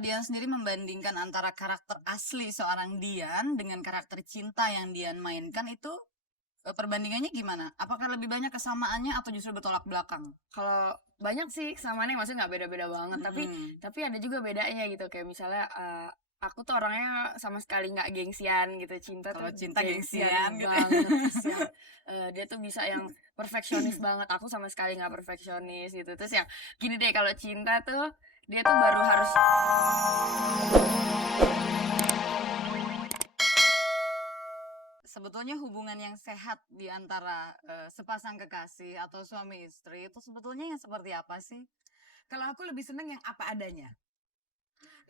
Dian sendiri membandingkan antara karakter asli seorang Dian dengan karakter cinta yang Dian mainkan itu, perbandingannya gimana? Apakah lebih banyak kesamaannya atau justru bertolak belakang? Kalau banyak sih kesamaannya, maksudnya nggak beda-beda banget, Mhm. tapi ada juga bedanya gitu. Kayak misalnya, aku tuh orangnya sama sekali nggak gengsian gitu, cinta tuh Kalau cinta gengsian gengsian gitu. banget. Terus yang, dia tuh bisa yang perfeksionis banget, aku sama sekali nggak perfeksionis gitu. Terus yang gini deh, kalau cinta tuh dia tuh baru harus Sebetulnya hubungan yang sehat di antara, sepasang kekasih atau suami istri itu sebetulnya yang seperti apa sih? Kalau aku lebih seneng yang apa adanya.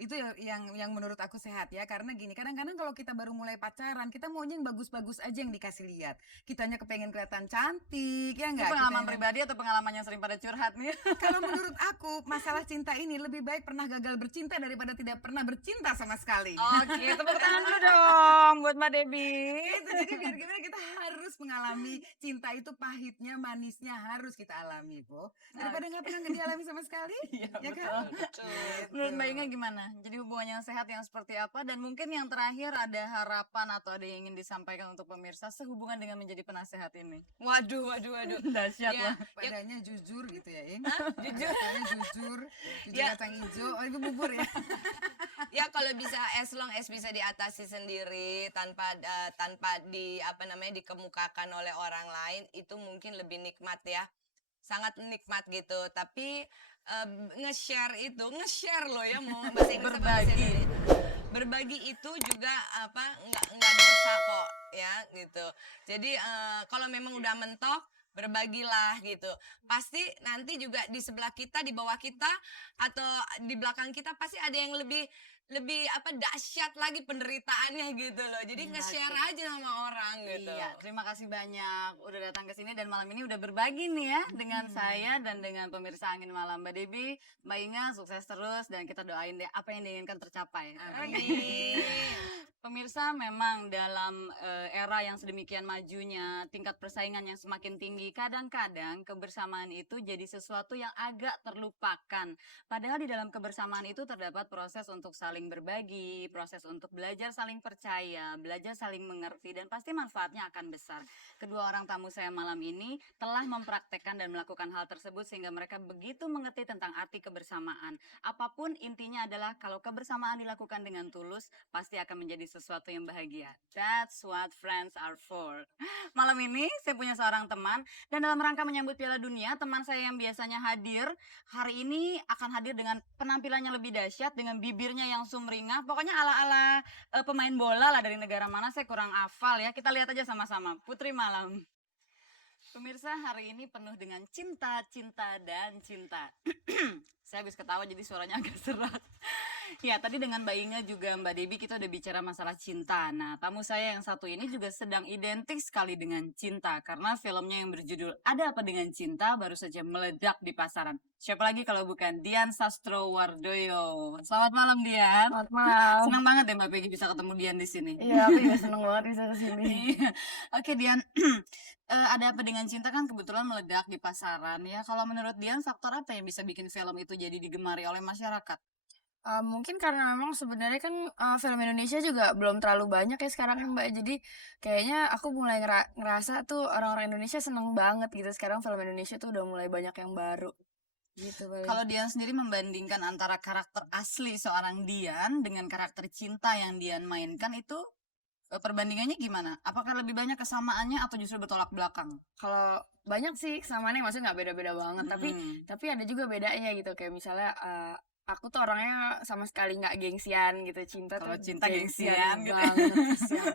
Itu yang menurut aku sehat ya, karena gini, kadang-kadang kalau kita baru mulai pacaran, kita maunya yang bagus-bagus aja yang dikasih lihat. Kitanya kepengen kelihatan cantik, ya Ini enggak? pengalaman Kitanya pribadi atau pengalaman yang sering pada curhat nih? kalau menurut aku, masalah cinta ini lebih baik pernah gagal bercinta daripada tidak pernah bercinta sama sekali. Oke, tepuk tangan dulu dong buat Mbak Debbie. Itu jadi biar gimana kita harus mengalami cinta itu pahitnya, manisnya harus kita alami, Po. Daripada nggak pernah dialami sama sekali, Iya, ya betul. kan? Menurut Gitu. Mbak Inga gimana? Jadi hubungan yang sehat yang seperti apa? Dan mungkin yang terakhir ada harapan atau ada yang ingin disampaikan untuk pemirsa sehubungan dengan menjadi penasehat ini? Waduh. Dahsyat Ya, lah. Padanya jujur gitu ya, Ing. jujur. Padanya jujur Ya. kacang hijau. Oh, itu bubur ya. Ya kalau bisa, as long as bisa diatasi sendiri tanpa dikemukakan oleh orang lain, itu mungkin lebih nikmat ya. Sangat nikmat gitu. Tapi nge-share loh ya, mau bahasa Inggris apa bahasa Berbagi. Indonesia. Berbagi itu juga nggak dosa kok ya gitu. Jadi kalau memang udah mentok, berbagilah gitu. Pasti nanti juga di sebelah kita, di bawah kita, atau di belakang kita pasti ada yang lebih dahsyat lagi penderitaannya gitu loh. Jadi nge-share aja sama orang gitu. Iya, terima kasih banyak udah datang ke sini dan malam ini udah berbagi nih ya dengan saya dan dengan pemirsa Angin Malam. Mbak Debbie, Mbak Inga sukses terus dan kita doain deh apa yang diinginkan tercapai. Amin. Pemirsa, memang dalam era yang sedemikian majunya, tingkat persaingan yang semakin tinggi, kadang-kadang kebersamaan itu jadi sesuatu yang agak terlupakan. Padahal di dalam kebersamaan itu terdapat proses untuk saling berbagi, proses untuk belajar saling percaya, belajar saling mengerti, dan pasti manfaatnya akan besar. Kedua orang tamu saya malam ini telah mempraktekkan dan melakukan hal tersebut sehingga mereka begitu mengerti tentang arti kebersamaan. Apapun intinya adalah kalau kebersamaan dilakukan dengan tulus, pasti akan menjadi sesuatu yang bahagia. That's what friends are for. Malam ini saya punya seorang teman dan dalam rangka menyambut Piala Dunia, teman saya yang biasanya hadir hari ini akan hadir dengan penampilannya lebih dahsyat, dengan bibirnya yang sumringah. Pokoknya ala-ala pemain bola lah, dari negara mana saya kurang hafal ya. Kita lihat aja sama-sama. Putri Malam. Pemirsa, hari ini penuh dengan cinta, cinta, dan cinta. Saya habis ketawa jadi suaranya agak serak. Ya, tadi dengan Mbak Inga juga Mbak Debbie kita udah bicara masalah cinta. Nah, tamu saya yang satu ini juga sedang identik sekali dengan cinta. Karena filmnya yang berjudul Ada Apa Dengan Cinta baru saja meledak di pasaran. Siapa lagi kalau bukan Dian Sastrowardoyo. Selamat malam, Dian. selamat malam. Senang banget ya Mbak Peggy bisa ketemu Dian di sini. Iya, aku juga seneng banget bisa kesini. Iya. Oke, Dian. Ada Apa Dengan Cinta kan kebetulan meledak di pasaran ya. Kalau menurut Dian, faktor apa yang bisa bikin film itu jadi digemari oleh masyarakat? Mungkin karena memang sebenarnya kan, film Indonesia juga belum terlalu banyak ya sekarang kan, Mbak. Jadi kayaknya aku mulai ngerasa tuh orang-orang Indonesia seneng banget gitu sekarang film Indonesia tuh udah mulai banyak yang baru, gitu paling. Kalau Dian sendiri membandingkan antara karakter asli seorang Dian dengan karakter cinta yang Dian mainkan itu, perbandingannya gimana? Apakah lebih banyak kesamaannya atau justru bertolak belakang? Kalau banyak sih kesamaannya, maksudnya nggak beda-beda banget, tapi ada juga bedanya gitu. Kayak misalnya, aku tuh orangnya sama sekali nggak gengsian gitu, cinta Kalau tuh cinta gengsian gitu. banget. Terus yang,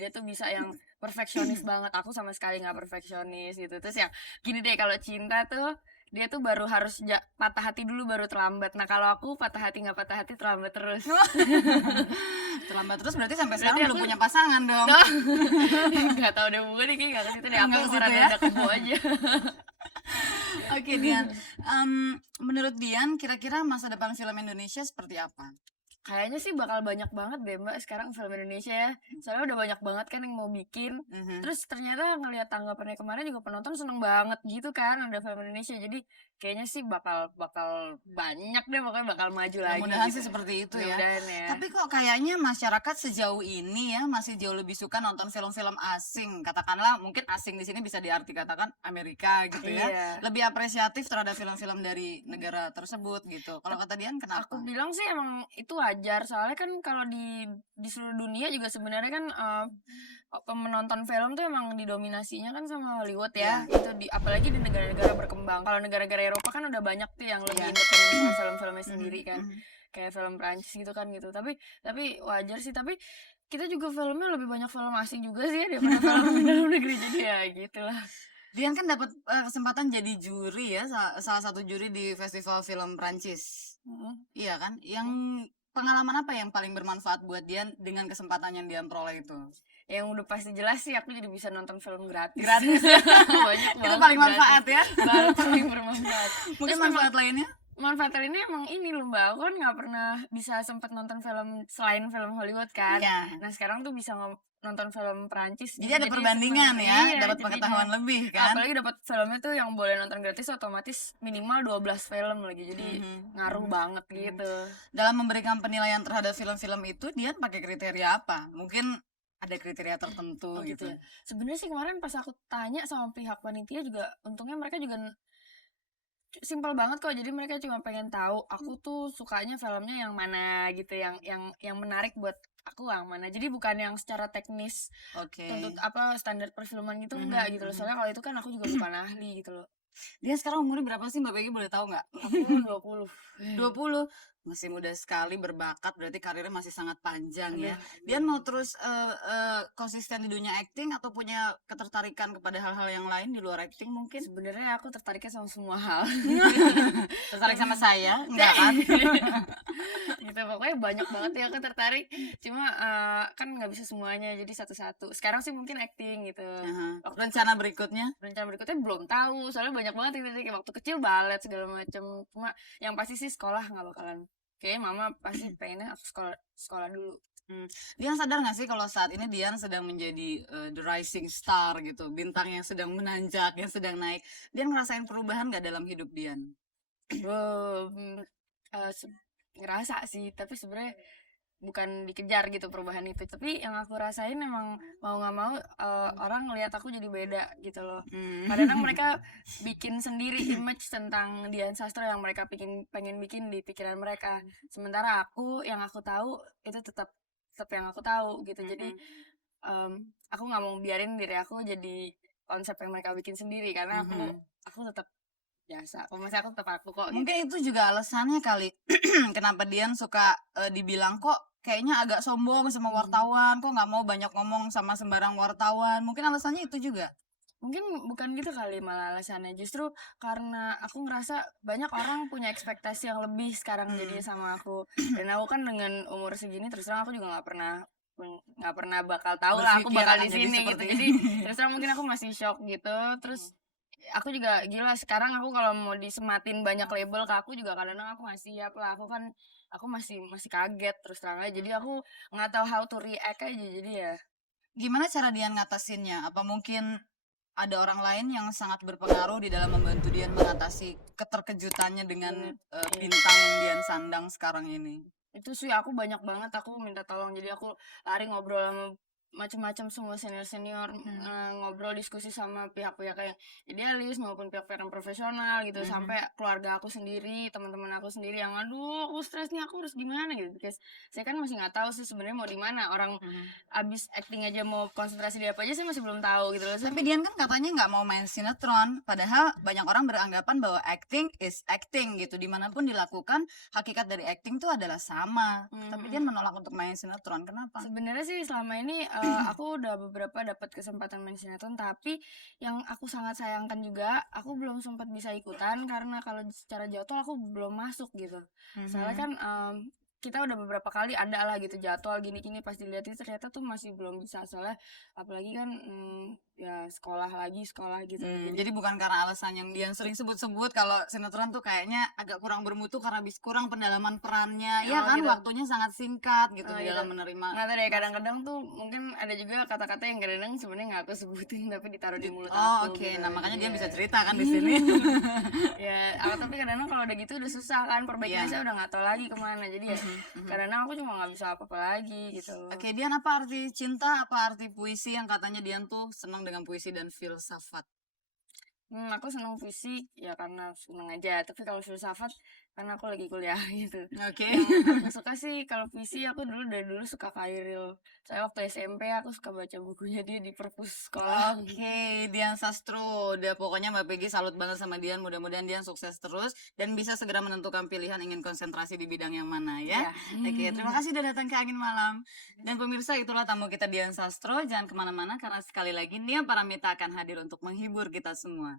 dia tuh bisa yang perfeksionis banget, aku sama sekali nggak perfeksionis gitu. Terus yang gini deh, kalau cinta tuh dia tuh baru harus patah hati dulu baru terlambat. Nah kalau aku patah hati nggak patah hati terlambat terus. Terlambat terus berarti sampai sekarang Berarti belum aku- punya pasangan dong. Nggak tahu deh, bukan nih, nggak ke situ deh. Aku Nggak ke situ rada ya. ada kebo aja. Oke, Dian. Menurut Dian, kira-kira masa depan film Indonesia seperti apa? Kayaknya sih bakal banyak banget deh Mbak sekarang film Indonesia ya. Soalnya udah banyak banget kan yang mau bikin. Terus ternyata ngelihat tanggapannya kemarin juga penonton seneng banget gitu kan ada film Indonesia. Jadi kayaknya sih bakal bakal banyak deh, pokoknya bakal maju lagi Mudah-mudahan gitu. sih seperti itu ya. Mudah-mudahan ya. Tapi kok kayaknya masyarakat sejauh ini ya masih jauh lebih suka nonton film-film asing. Katakanlah mungkin asing di sini bisa diarti katakan Amerika gitu ya. Iya. Lebih apresiatif terhadap film-film dari negara tersebut gitu. Kalau kata Dian kenapa? Aku bilang sih emang itu wajar, soalnya kan kalau di seluruh dunia juga sebenarnya kan penonton film tuh emang didominasinya kan sama Hollywood ya. Itu apalagi di negara-negara berkembang. Kalau negara-negara Eropa kan udah banyak tuh yang lebih independen sama film-filmnya sendiri kan. Kayak film Prancis gitu kan gitu. Tapi wajar sih, tapi kita juga filmnya lebih banyak film asing juga sih ya daripada film dalam negeri, jadi ya gitulah. Dian kan dapat kesempatan jadi juri ya, salah satu juri di festival film Prancis. Iya kan? Yang pengalaman apa yang paling bermanfaat buat Dian dengan kesempatan yang Dian peroleh itu? Yang udah pasti jelas sih aku jadi bisa nonton film gratis. Gratis. Banyak Itu banget paling gratis. manfaat ya. Paling bermanfaat. Mungkin Terus manfaat lainnya? manfaat lainnya emang ini loh Mbak, aku kan nggak pernah bisa sempet nonton film selain film Hollywood kan. Iya. Nah sekarang tuh bisa nonton film Perancis. Jadi ada perbandingan ya, iya, dapat jadi pengetahuan lebih kan. apalagi dapat filmnya tuh yang boleh nonton gratis otomatis minimal 12 film lagi, jadi ngaruh banget gitu. Dalam memberikan penilaian terhadap film-film itu, Dian pakai kriteria apa? Mungkin ada kriteria tertentu gitu. ya. Sebenarnya sih kemarin pas aku tanya sama pihak panitia juga, untungnya mereka juga simpel banget kok. Jadi mereka cuma pengen tahu aku tuh sukanya filmnya yang mana gitu, yang menarik buat aku yang mana. Jadi bukan yang secara teknis Oke. tuntut apa standar perfilman gitu, enggak gitu loh. Soalnya kalau itu kan aku juga bukan ahli gitu loh. Dia sekarang umurnya berapa sih Mbak Peggy, boleh tahu nggak? Aku 20. 20. Masih muda sekali, berbakat, berarti karirnya masih sangat panjang ya. Aduh. Dian mau terus konsisten di dunia acting atau punya ketertarikan kepada hal-hal yang lain di luar acting mungkin? Sebenarnya aku tertariknya sama semua hal. Tertarik sama saya? Enggak kan? Gitu, pokoknya banyak banget ya aku tertarik. Cuma kan nggak bisa semuanya, jadi satu-satu. Sekarang sih mungkin acting gitu. Rencana berikutnya? Rencana berikutnya belum tahu, soalnya banyak banget gitu, kayak waktu kecil balet segala macem. Cuma yang pasti sih sekolah nggak bakalan. Kayaknya mama pasti pengennya aku sekolah dulu. Dian sadar nggak sih kalau saat ini Dian sedang menjadi the rising star gitu, bintang yang sedang menanjak, yang sedang naik. Dian ngerasain perubahan nggak dalam hidup Dian? Ngerasa sih, tapi sebenarnya bukan dikejar gitu perubahan itu, tapi yang aku rasain emang mau nggak mau orang ngelihat aku jadi beda gitu loh. Kadang mereka bikin sendiri image tentang Dian Sastro yang mereka pengen bikin di pikiran mereka, sementara yang aku tahu itu tetap yang aku tahu gitu. Jadi aku nggak mau biarin diri aku jadi konsep yang mereka bikin sendiri, karena aku tetap biasa. Kalau misalnya aku tetap aku kok. Mungkin itu juga alasannya kali kenapa Dian suka dibilang kok kayaknya agak sombong sama wartawan, kok nggak mau banyak ngomong sama sembarang wartawan. Mungkin alasannya itu juga. Mungkin bukan gitu kali malah alasannya, justru karena aku ngerasa banyak orang punya ekspektasi yang lebih sekarang jadi sama aku. Dan aku kan dengan umur segini terus terang aku juga nggak pernah bakal tahu lah aku Berpikir bakal akan di jadi sini gitu. seperti Jadi ini. terus terang mungkin aku masih shock gitu. Terus aku juga gila, sekarang aku kalau mau disematin banyak label ke aku juga kadang-kadang aku nggak siap lah. Aku masih kaget terus terang aja. Jadi aku nggak tahu how to react aja. Jadi ya Gimana cara Dian ngatasinnya? Apa mungkin ada orang lain yang sangat berpengaruh di dalam membantu Dian mengatasi keterkejutannya dengan bintang yang Dian sandang sekarang ini? itu sih aku banyak banget aku minta tolong. Jadi aku lari ngobrol sama macam-macam semua senior ngobrol diskusi sama pihak-pihak kayak idealis maupun pihak-pihak yang profesional gitu, sampai keluarga aku sendiri, teman-teman aku sendiri yang aduh aku stres nih, aku harus gimana gitu, because saya kan masih nggak tahu sih sebenarnya mau di mana. Orang abis acting aja mau konsentrasi di apa aja saya masih belum tahu gitu loh. Tapi Dian kan katanya nggak mau main sinetron, padahal banyak orang beranggapan bahwa acting is acting gitu, dimanapun dilakukan hakikat dari acting itu adalah sama. Tapi Dian menolak untuk main sinetron, kenapa? Sebenarnya sih selama ini aku udah beberapa dapat kesempatan main sinetron, tapi yang aku sangat sayangkan juga aku belum sempat bisa ikutan karena kalau secara jadwal aku belum masuk gitu. Soalnya kan kita udah beberapa kali ada lah gitu jadwal gini-gini, pas dilihat itu ternyata tuh masih belum bisa, soalnya apalagi kan ya sekolah gitu. Jadi bukan karena alasan yang dia sering sebut-sebut kalau sinetron tuh kayaknya agak kurang bermutu karena kurang pendalaman perannya, ya Oh, kan gitu. waktunya sangat singkat gitu Oh, di gitu. dalam menerima. Nggak tahu deh, kadang-kadang tuh mungkin ada juga kata-kata yang kadang sebenarnya nggak aku sebutin tapi ditaruh di mulut Oh aku oke, gitu. nah makanya Jadi dia ya, bisa cerita kan di sini. ya tapi kadang-kadang kalau udah gitu udah susah kan, perbaikannya Iya. saya udah nggak tahu lagi kemana, jadi ya kadang-kadang aku cuma nggak bisa apa-apa lagi gitu. Oke, Dian, apa arti cinta, apa arti puisi yang katanya Dian tuh senang dengan puisi dan filsafat? Aku seneng puisi ya karena seneng aja, tapi kalau filsafat karena aku lagi kuliah gitu. Oke. Yang aku suka sih kalau puisi, aku dari dulu suka Khairil. Saya waktu SMP aku suka baca bukunya dia di perpus sekolah. Oke, Dian Sastro. Udah pokoknya Mbak Peggy salut banget sama Dian. Mudah-mudahan Dian sukses terus dan bisa segera menentukan pilihan ingin konsentrasi di bidang yang mana ya. Ya. Oke, terima kasih udah datang ke Angin Malam. Dan pemirsa, itulah tamu kita Dian Sastro. Jangan kemana-mana karena sekali lagi Nia Paramita akan hadir untuk menghibur kita semua.